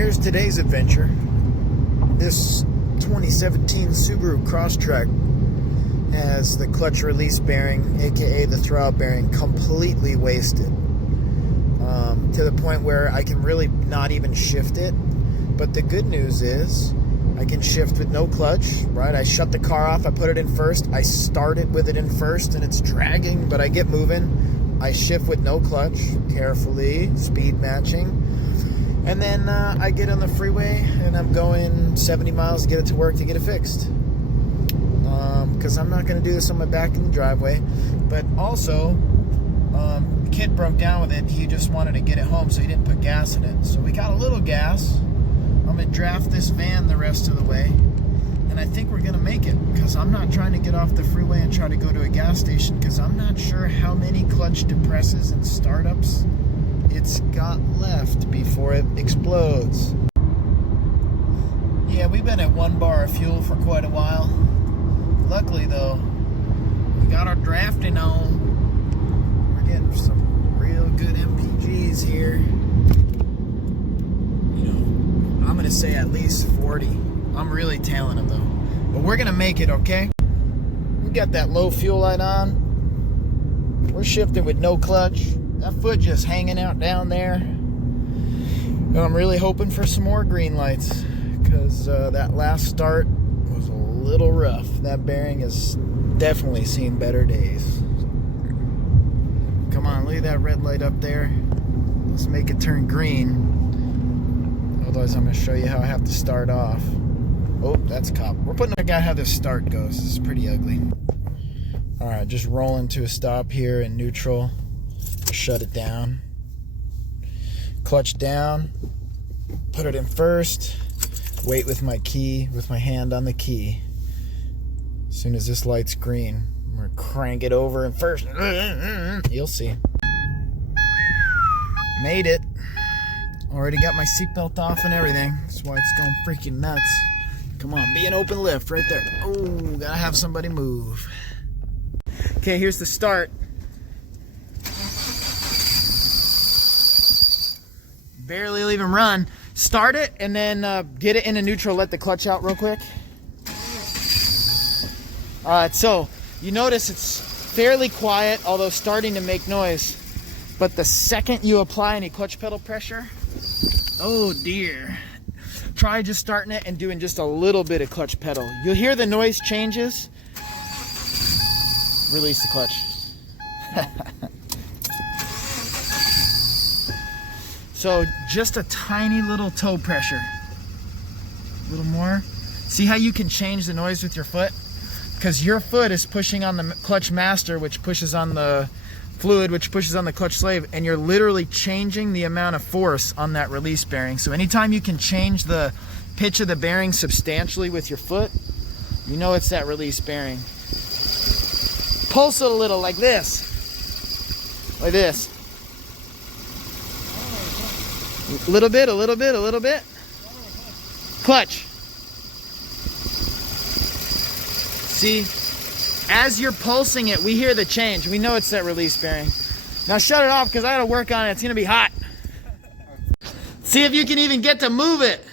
here's today's adventure. This 2017 Subaru Crosstrek has the clutch release bearing, aka the throwout bearing, completely wasted. To the point where I can really not even shift it. But the good news is I can shift with no clutch, right? I shut the car off, I put it in first, I start it with it in first, and it's dragging, but I get moving. I shift with no clutch, carefully, speed matching. And then I get on the freeway and I'm going 70 miles to get it to work to get it fixed. Because I'm not going to do this on my back in the driveway. But also, the kid broke down with it. He just wanted to get it home, so he didn't put gas in it. So we got a little gas. I'm going to draft this van the rest of the way. And I think we're going to make it. Because I'm not trying to get off the freeway and try to go to a gas station. Because I'm not sure how many clutch depresses and startups it's got left before it explodes. Yeah, we've been at 1 bar of fuel for quite a while. Luckily though, we got our drafting on. We're getting some real good MPGs here. You know, I'm gonna say at least 40. I'm really tailing them though. But we're gonna make it, okay? We got that low fuel light on. We're shifting with no clutch. That foot just hanging out down there. And I'm really hoping for some more green lights, because that last start was a little rough. That bearing has definitely seen better days. Come on, leave that red light up there. Let's make it turn green. Otherwise I'm going to show you how I have to start off. Oh, that's a cop. We're putting a guy how this start goes. This is pretty ugly. Alright, just rolling to a stop here in neutral. Shut it down. Clutch down. Put it in first. Wait with my key, with my hand on the key. As soon as this light's green, I'm gonna crank it over in first. You'll see. Made it. Already got my seatbelt off and everything. That's why it's going freaking nuts. Come on, be an open lift right there. Oh, gotta have somebody move. Okay, here's the start. Barely even run. Start it and then get it into neutral. Let the clutch out real quick. Alright, so you notice it's fairly quiet, although starting to make noise. But the second you apply any clutch pedal pressure, oh dear. Try just starting it and doing just a little bit of clutch pedal. You'll hear the noise changes. Release the clutch. So just a tiny little toe pressure. A little more. See how you can change the noise with your foot? Because your foot is pushing on the clutch master, which pushes on the fluid, which pushes on the clutch slave, and you're literally changing the amount of force on that release bearing. So anytime you can change the pitch of the bearing substantially with your foot, you know it's that release bearing. Pulse it a little like this. Like this. A little bit, a little bit, a little bit. Clutch. See, as you're pulsing it, we hear the change. We know it's that release bearing. Now shut it off because I gotta work on it. It's gonna be hot. See if you can even get to move it.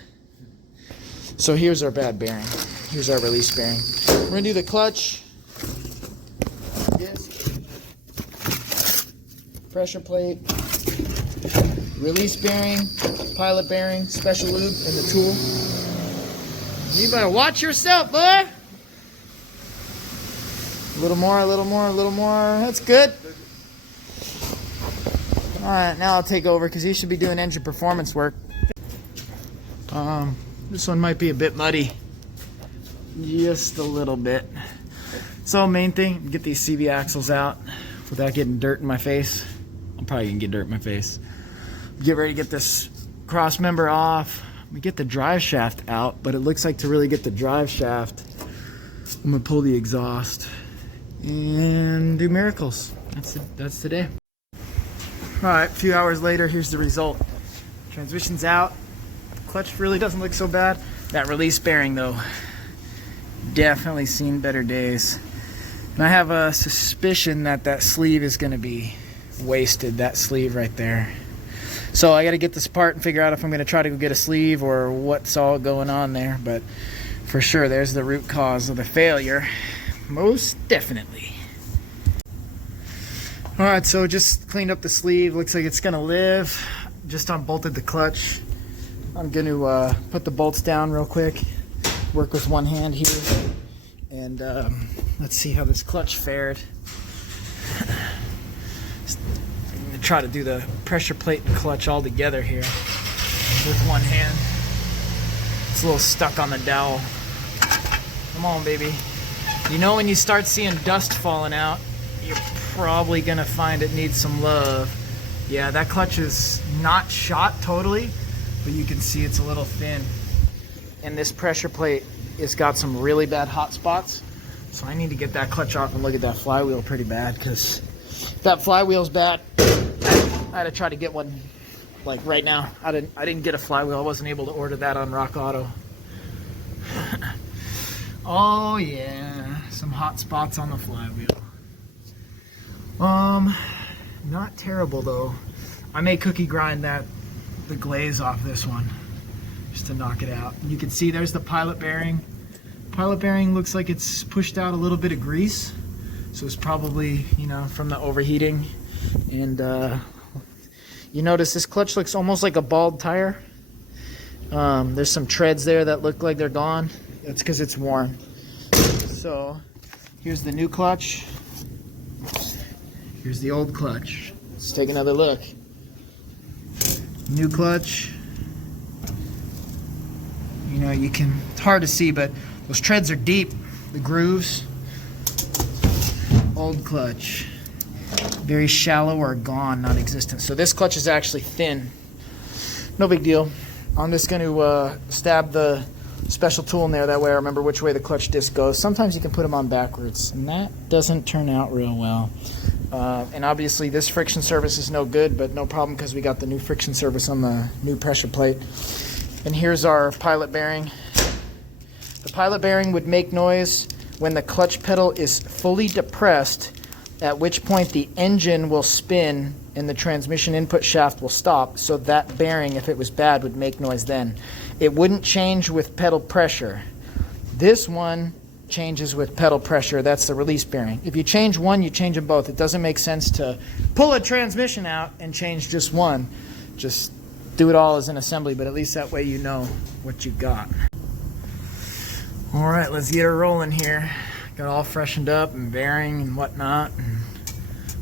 So here's our bad bearing. Here's our release bearing. We're gonna do the clutch. Disc. Pressure plate. Release bearing, pilot bearing, special lube, and the tool. You better watch yourself, boy! A little more, a little more, a little more. That's good. Alright, now I'll take over because he should be doing engine performance work. This one might be a bit muddy. Just a little bit. So main thing, get these CV axles out without getting dirt in my face. I'm probably gonna get dirt in my face. Get ready to get this cross member off. We get the drive shaft out, but it looks like to really get the drive shaft, I'm gonna pull the exhaust and do miracles. That's today. All right, a few hours later, here's the result. Transmission's out. The clutch really doesn't look so bad. That release bearing though, definitely seen better days. And I have a suspicion that that sleeve is gonna be wasted, that sleeve right there. So I got to get this apart and figure out if I'm going to try to go get a sleeve or what's all going on there. But for sure, there's the root cause of the failure. Most definitely. All right, so just cleaned up the sleeve. Looks like it's going to live. Just unbolted the clutch. I'm going to put the bolts down real quick. Work with one hand here. And let's see how this clutch fared. I'm going to try to do the pressure plate and clutch all together here with one hand. It's a little stuck on the dowel. Come on, baby. You know when you start seeing dust falling out, you're probably going to find it needs some love. Yeah, that clutch is not shot totally, but you can see it's a little thin. And this pressure plate has got some really bad hot spots. So I need to get that clutch off and look at that flywheel pretty bad, because if that flywheel's bad, I had to try to get one like right now. I didn't get a flywheel. I wasn't able to order that on Rock Auto. Oh yeah, some hot spots on the flywheel. Not terrible though. I may cookie grind the glaze off this one just to knock it out. You can see there's the pilot bearing. Pilot bearing looks like it's pushed out a little bit of grease, so it's probably, you know, from the overheating. And you notice this clutch looks almost like a bald tire. There's some treads there that look like they're gone. It's because it's worn. So here's the new clutch. Here's the old clutch. Let's take another look. New clutch. You know, it's hard to see, but those treads are deep, the grooves. Old clutch. Very shallow or gone, non-existent. So this clutch is actually thin. No big deal. I'm just going to stab the special tool in there. That way I remember which way the clutch disc goes. Sometimes you can put them on backwards, and that doesn't turn out real well. And obviously this friction surface is no good, but no problem because we got the new friction surface on the new pressure plate. And here's our pilot bearing. The pilot bearing would make noise when the clutch pedal is fully depressed, at which point the engine will spin and the transmission input shaft will stop. So that bearing, if it was bad, would make noise then. It wouldn't change with pedal pressure. This one changes with pedal pressure. That's the release bearing. If you change one, you change them both. It doesn't make sense to pull a transmission out and change just one. Just do it all as an assembly, but at least that way you know what you got. All right, let's get her rolling here. Got all freshened up and bearing and whatnot. And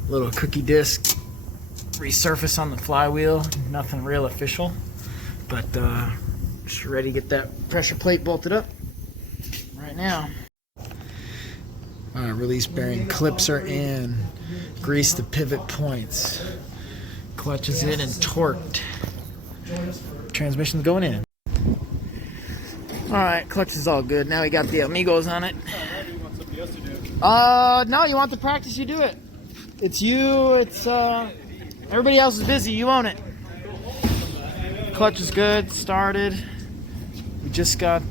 a little cookie disc resurface on the flywheel. Nothing real official, but just ready to get that pressure plate bolted up right now. Release bearing clips are in. Grease the pivot points. Clutch is in and torqued. Transmission's going in. Alright, clutch is all good. Now we got the Amigos on it. No, you want the practice, you do it. It's you, it's everybody else is busy, you own it. Clutch is good, started. We just got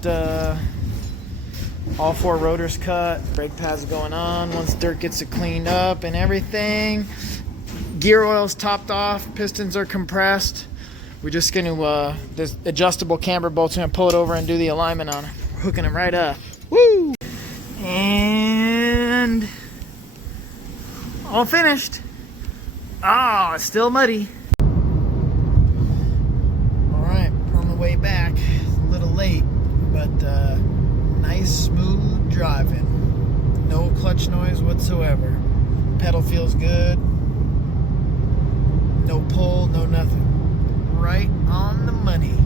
all 4 rotors cut. Brake pads going on once dirt gets it cleaned up and everything. Gear oil's topped off, pistons are compressed. We're just going to, this adjustable camber bolts, going to pull it over and do the alignment on it. We're hooking them right up. Woo! And all finished. Ah, it's still muddy. Alright, on the way back. A little late, but nice smooth driving. No clutch noise whatsoever. Pedal feels good. No pull, no nothing. Right on the money.